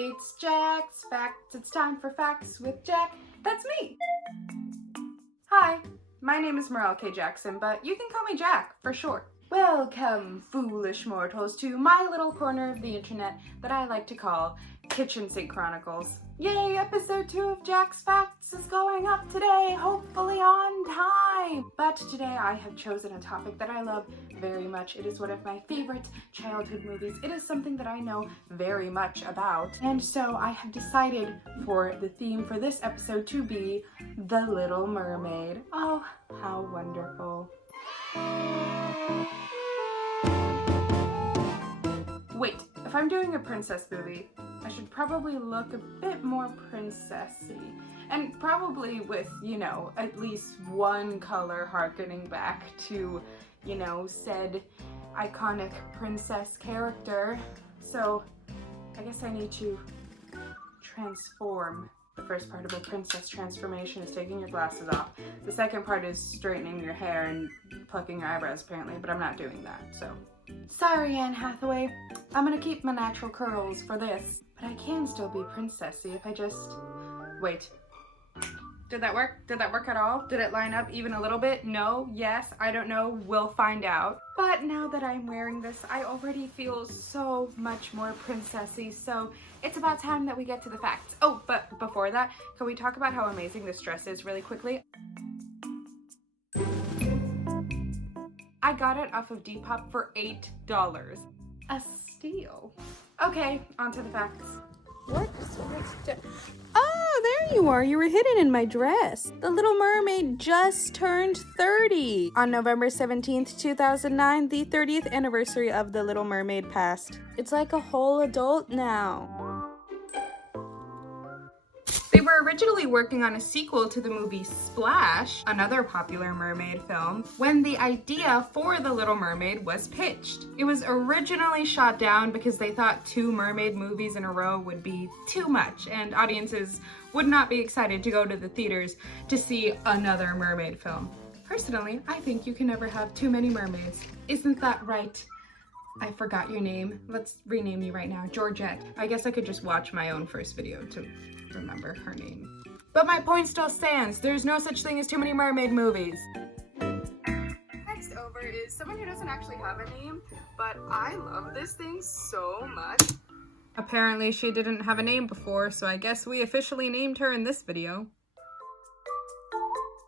It's Jack's Facts. It's time for Facts with Jack. That's me. Hi, my name is Merle K. Jackson, but you can call me Jack for short. Welcome, foolish mortals, to my little corner of the internet that I like to call Kitchen Sink Chronicles. Yay, episode 2 of Jack's Facts is going up today, hopefully on time. But today I have chosen a topic that I love very much. It is one of my favorite childhood movies. It is something that I know very much about. And so I have decided for the theme for this episode to be The Little Mermaid. Oh, how wonderful. Wait, if I'm doing a princess movie, I should probably look a bit more princessy. And probably with, at least one color harkening back to, said iconic princess character. So I guess I need to transform. The first part of a princess transformation is taking your glasses off. The second part is straightening your hair and plucking your eyebrows apparently, but I'm not doing that, so. Sorry, Anne Hathaway. I'm gonna keep my natural curls for this, but I can still be princessy if I just... Wait. Did that work? Did that work at all? Did it line up even a little bit? No? Yes? I don't know. We'll find out. But now that I'm wearing this, I already feel so much more princessy, so it's about time that we get to the facts. Oh, but before that, can we talk about how amazing this dress is really quickly? I got it off of Depop for $8. A steal. Okay, on to the facts. Oh, there you are. You were hidden in my dress. The Little Mermaid just turned 30. On November 17th, 2009, the 30th anniversary of The Little Mermaid passed. It's like a whole adult now. They were originally working on a sequel to the movie Splash, another popular mermaid film, when the idea for The Little Mermaid was pitched. It was originally shot down because they thought 2 mermaid movies in a row would be too much, and audiences would not be excited to go to the theaters to see another mermaid film. Personally, I think you can never have too many mermaids. Isn't that right? I forgot your name. Let's rename you right now. Georgette. I guess I could just watch my own first video to remember her name. But my point still stands. There's no such thing as too many mermaid movies. Next over is someone who doesn't actually have a name, but I love this thing so much. Apparently she didn't have a name before, so I guess we officially named her in this video.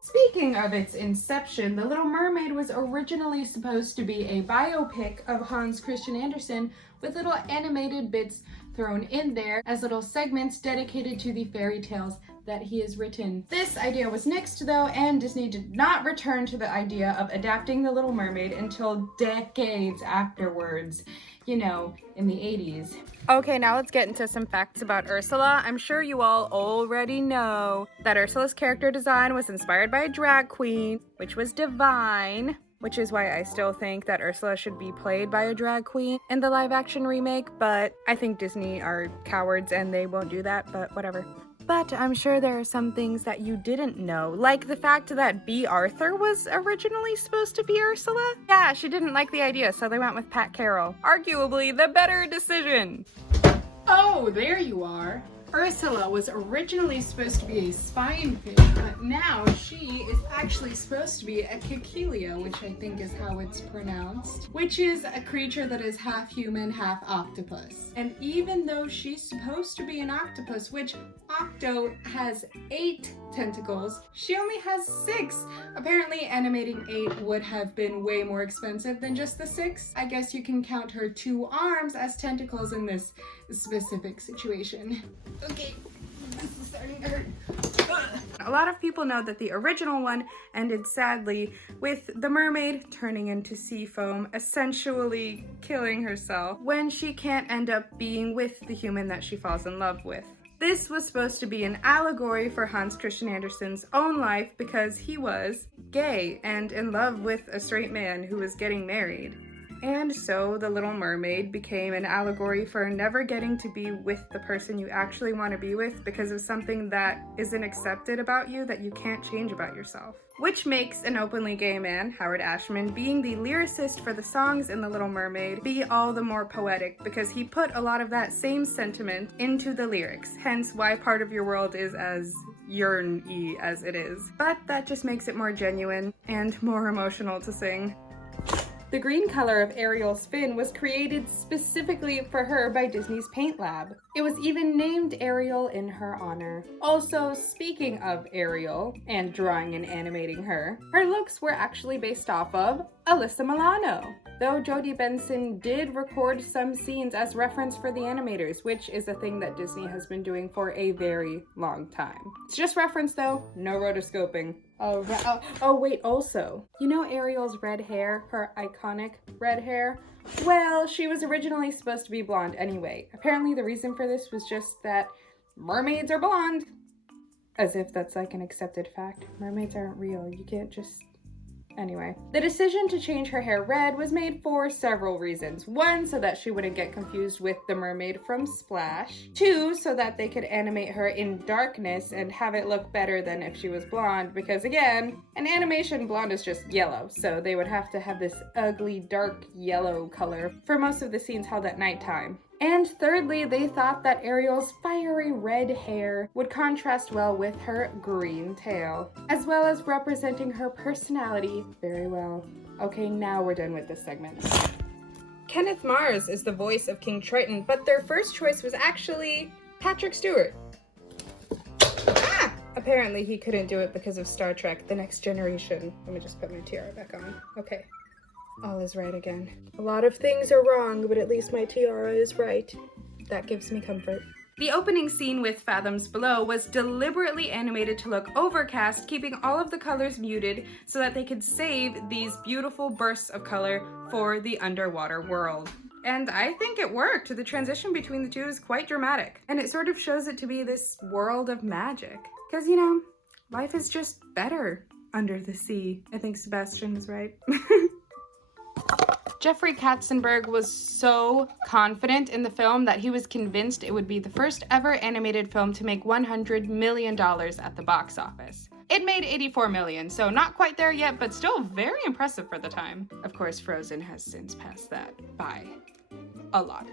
Speaking of its inception, The Little Mermaid was originally supposed to be a biopic of Hans Christian Andersen with little animated bits thrown in there as little segments dedicated to the fairy tales that he has written. This idea was nixed though, and Disney did not return to the idea of adapting The Little Mermaid until decades afterwards. In the 80s. Okay, now let's get into some facts about Ursula. I'm sure you all already know that Ursula's character design was inspired by a drag queen, which was Divine, which is why I still think that Ursula should be played by a drag queen in the live-action remake, but I think Disney are cowards and they won't do that, but whatever. But I'm sure there are some things that you didn't know, like the fact that B. Arthur was originally supposed to be Ursula. Yeah, she didn't like the idea, so they went with Pat Carroll. Arguably the better decision. Oh, there you are. Ursula was originally supposed to be a spine fish, but now she is actually supposed to be a Caecilia, which I think is how it's pronounced, which is a creature that is half human, half octopus. And even though she's supposed to be an octopus, which Octo has 8 tentacles, she only has 6. Apparently animating 8 would have been way more expensive than just the 6. I guess you can count her 2 arms as tentacles in this specific situation. Okay, this is starting to hurt. A lot of people know that the original one ended sadly with the mermaid turning into sea foam, essentially killing herself when she can't end up being with the human that she falls in love with. This was supposed to be an allegory for Hans Christian Andersen's own life because he was gay and in love with a straight man who was getting married. And so The Little Mermaid became an allegory for never getting to be with the person you actually want to be with because of something that isn't accepted about you that you can't change about yourself. Which makes an openly gay man, Howard Ashman, being the lyricist for the songs in The Little Mermaid, be all the more poetic because he put a lot of that same sentiment into the lyrics, hence why part of your world is as yearn-y as it is. But that just makes it more genuine and more emotional to sing. The green color of Ariel's fin was created specifically for her by Disney's Paint Lab. It was even named Ariel in her honor. Also, speaking of Ariel, and drawing and animating her looks were actually based off of Alyssa Milano. Though Jodie Benson did record some scenes as reference for the animators, which is a thing that Disney has been doing for a very long time. It's just reference though, no rotoscoping. Oh wait, also, you know Ariel's red hair, her iconic red hair? Well, she was originally supposed to be blonde anyway. Apparently the reason for this was just that mermaids are blonde. As if that's like an accepted fact. Mermaids aren't real, you can't just... Anyway, the decision to change her hair red was made for several reasons. One, so that she wouldn't get confused with the mermaid from Splash. Two, so that they could animate her in darkness and have it look better than if she was blonde, because again, in animation, blonde is just yellow, so they would have to have this ugly dark yellow color for most of the scenes held at nighttime. And thirdly, they thought that Ariel's fiery red hair would contrast well with her green tail, as well as representing her personality very well. Okay, now we're done with this segment. Kenneth Mars is the voice of King Triton, but their first choice was actually Patrick Stewart. Apparently he couldn't do it because of Star Trek: The Next Generation. Let me just put my tiara back on. Okay. All is right again. A lot of things are wrong, but at least my tiara is right. That gives me comfort. The opening scene with Fathoms Below was deliberately animated to look overcast, keeping all of the colors muted so that they could save these beautiful bursts of color for the underwater world. And I think it worked. The transition between the two is quite dramatic. And it sort of shows it to be this world of magic. Because, you know, life is just better under the sea. I think Sebastian is right. Jeffrey Katzenberg was so confident in the film that he was convinced it would be the first ever animated film to make $100 million at the box office. It made $84 million, so not quite there yet, but still very impressive for the time. Of course, Frozen has since passed that by a lot.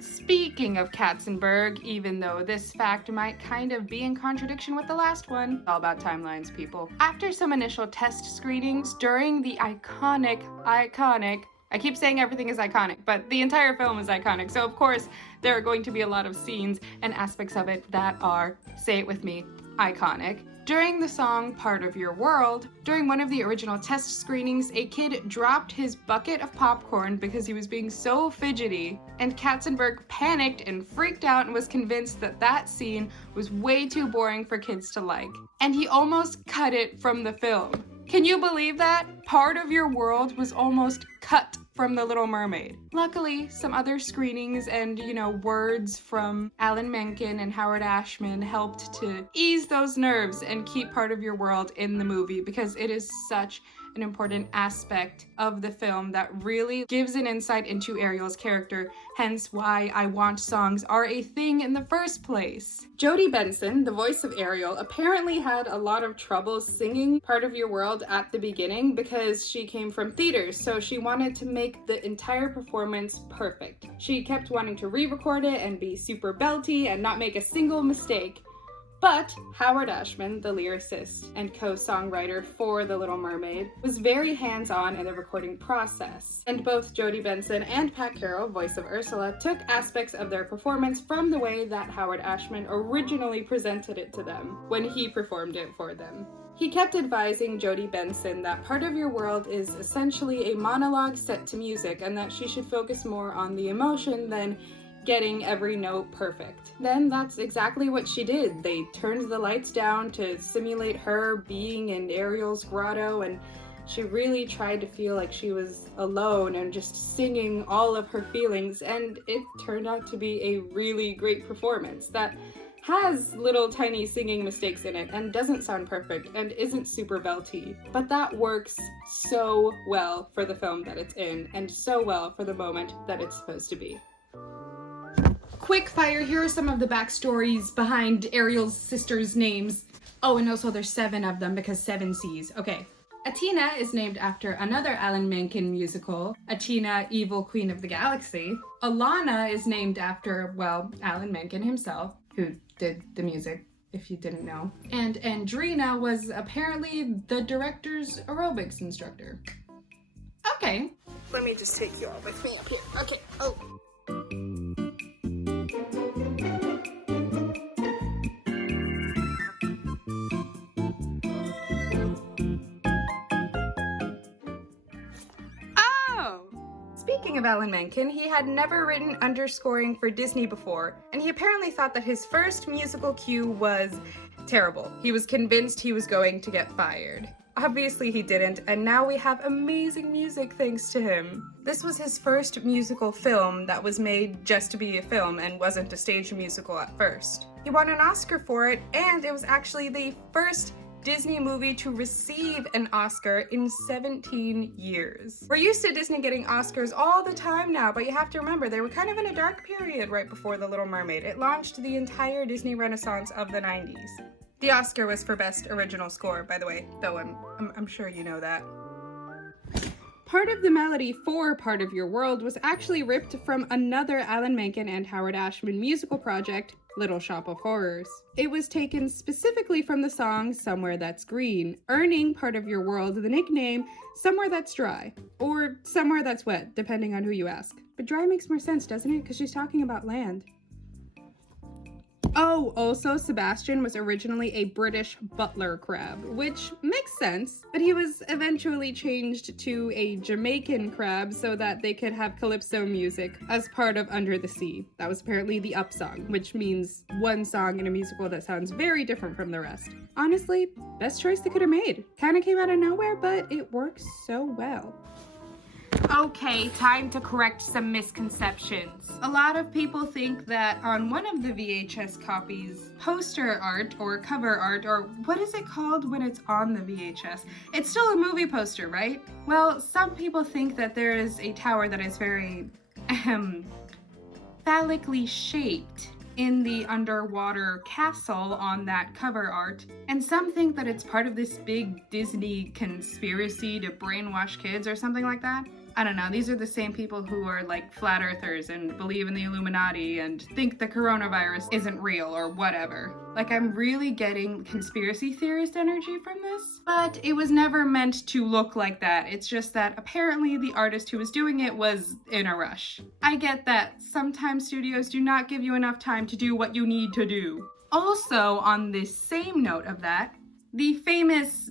Speaking of Katzenberg, even though this fact might kind of be in contradiction with the last one, all about timelines, people. After some initial test screenings during the iconic, I keep saying everything is iconic, but the entire film is iconic, so of course there are going to be a lot of scenes and aspects of it that are, say it with me, iconic. During the song Part of Your World, during one of the original test screenings, a kid dropped his bucket of popcorn because he was being so fidgety, and Katzenberg panicked and freaked out and was convinced that that scene was way too boring for kids to like. And he almost cut it from the film. Can you believe that? Part of Your World was almost cut from The Little Mermaid. Luckily, some other screenings and, words from Alan Menken and Howard Ashman helped to ease those nerves and keep Part of Your World in the movie because it is such an important aspect of the film that really gives an insight into Ariel's character, hence why I Want songs are a thing in the first place. Jodie Benson, the voice of Ariel, apparently had a lot of trouble singing Part of Your World at the beginning because she came from theater, so she wanted to make the entire performance perfect. She kept wanting to re-record it and be super belty and not make a single mistake. But Howard Ashman, the lyricist and co-songwriter for The Little Mermaid, was very hands-on in the recording process. And both Jodie Benson and Pat Carroll, voice of Ursula, took aspects of their performance from the way that Howard Ashman originally presented it to them when he performed it for them. He kept advising Jodie Benson that Part of Your World is essentially a monologue set to music and that she should focus more on the emotion than getting every note perfect. Then that's exactly what she did. They turned the lights down to simulate her being in Ariel's grotto, and she really tried to feel like she was alone and just singing all of her feelings, and it turned out to be a really great performance that has little tiny singing mistakes in it and doesn't sound perfect and isn't super belty, but that works so well for the film that it's in and so well for the moment that it's supposed to be. Quick fire, here are some of the backstories behind Ariel's sisters' names. Oh, and also there's 7 of them because 7 C's. Okay. Athena is named after another Alan Menken musical, Athena, Evil Queen of the Galaxy. Alana is named after, well, Alan Menken himself, who did the music, if you didn't know. And Andrina was apparently the director's aerobics instructor. Okay. Let me just take you all with me up here. Okay. Oh. Speaking of Alan Menken, he had never written underscoring for Disney before, and he apparently thought that his first musical cue was terrible. He was convinced he was going to get fired. Obviously he didn't, and now we have amazing music thanks to him. This was his first musical film that was made just to be a film and wasn't a stage musical at first. He won an Oscar for it, and it was actually the first Disney movie to receive an Oscar in 17 years. We're used to Disney getting Oscars all the time now, but you have to remember they were kind of in a dark period right before The Little Mermaid. It launched the entire Disney Renaissance of the 90s. The Oscar was for Best Original Score, by the way, though I'm sure you know that. Part of the melody for Part of Your World was actually ripped from another Alan Menken and Howard Ashman musical project, Little Shop of Horrors. It was taken specifically from the song Somewhere That's Green, earning Part of Your World the nickname Somewhere That's Dry, or Somewhere That's Wet, depending on who you ask. But dry makes more sense, doesn't it? Because she's talking about land. Oh, also Sebastian was originally a British butler crab, which makes sense, but he was eventually changed to a Jamaican crab so that they could have calypso music as part of Under the Sea. That was apparently the up song, which means one song in a musical that sounds very different from the rest. Honestly, best choice they could have made. Kinda came out of nowhere, but it works so well. Okay, time to correct some misconceptions. A lot of people think that on one of the VHS copies, poster art or cover art, or what is it called when it's on the VHS? It's still a movie poster, right? Well, some people think that there is a tower that is very, phallically shaped in the underwater castle on that cover art, and some think that it's part of this big Disney conspiracy to brainwash kids or something like that. I don't know, these are the same people who are like flat earthers and believe in the Illuminati and think the coronavirus isn't real or whatever. Like, I'm really getting conspiracy theorist energy from this, but it was never meant to look like that. It's just that apparently the artist who was doing it was in a rush. I get that sometimes studios do not give you enough time to do what you need to do. Also, on this same note of that, the famous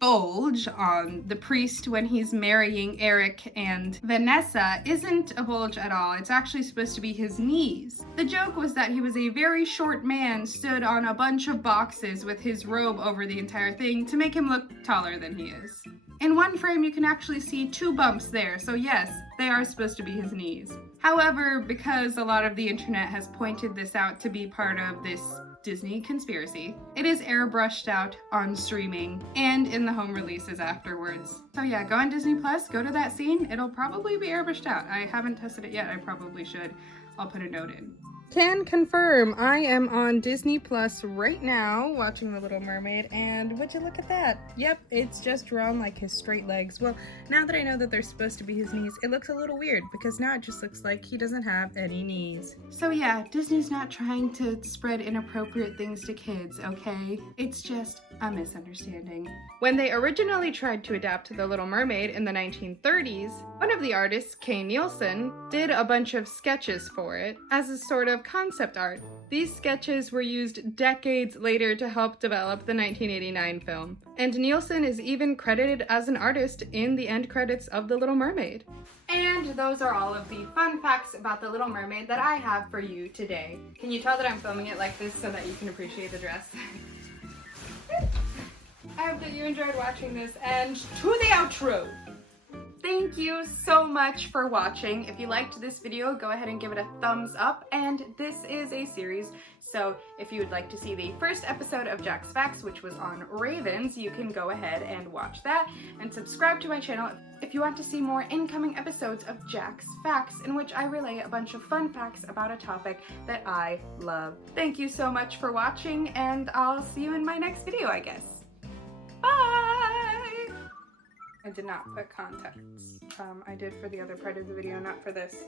bulge on the priest when he's marrying Eric and Vanessa isn't a bulge at all. It's actually supposed to be his knees. The joke was that he was a very short man stood on a bunch of boxes with his robe over the entire thing to make him look taller than he is. In one frame you can actually see 2 bumps there, so yes, they are supposed to be his knees. However, because a lot of the internet has pointed this out to be part of this Disney conspiracy, it is airbrushed out on streaming and in the home releases afterwards. So yeah, go on Disney Plus, go to that scene, it'll probably be airbrushed out. I haven't tested it yet, I probably should. I'll put a note in. Can confirm, I am on Disney Plus right now watching The Little Mermaid, and would you look at that? Yep, it's just drawn like his straight legs. Well, now that I know that they're supposed to be his knees, it looks a little weird because now it just looks like he doesn't have any knees. So yeah, Disney's not trying to spread inappropriate things to kids, okay? It's just a misunderstanding. When they originally tried to adapt The Little Mermaid in the 1930s, one of the artists, Kay Nielsen, did a bunch of sketches for it as a sort of concept art. These sketches were used decades later to help develop the 1989 film, and Nielsen is even credited as an artist in the end credits of The Little Mermaid. And those are all of the fun facts about The Little Mermaid that I have for you today. Can you tell that I'm filming it like this so that you can appreciate the dress? I hope that you enjoyed watching this, and to the outro! Thank you so much for watching. If you liked this video, go ahead and give it a thumbs up. And this is a series, so if you would like to see the first episode of Jack's Facts, which was on ravens, you can go ahead and watch that and subscribe to my channel if you want to see more incoming episodes of Jack's Facts, in which I relay a bunch of fun facts about a topic that I love. Thank you so much for watching, and I'll see you in my next video, I guess. Bye! I did not put context. I did for the other part of the video, not for this.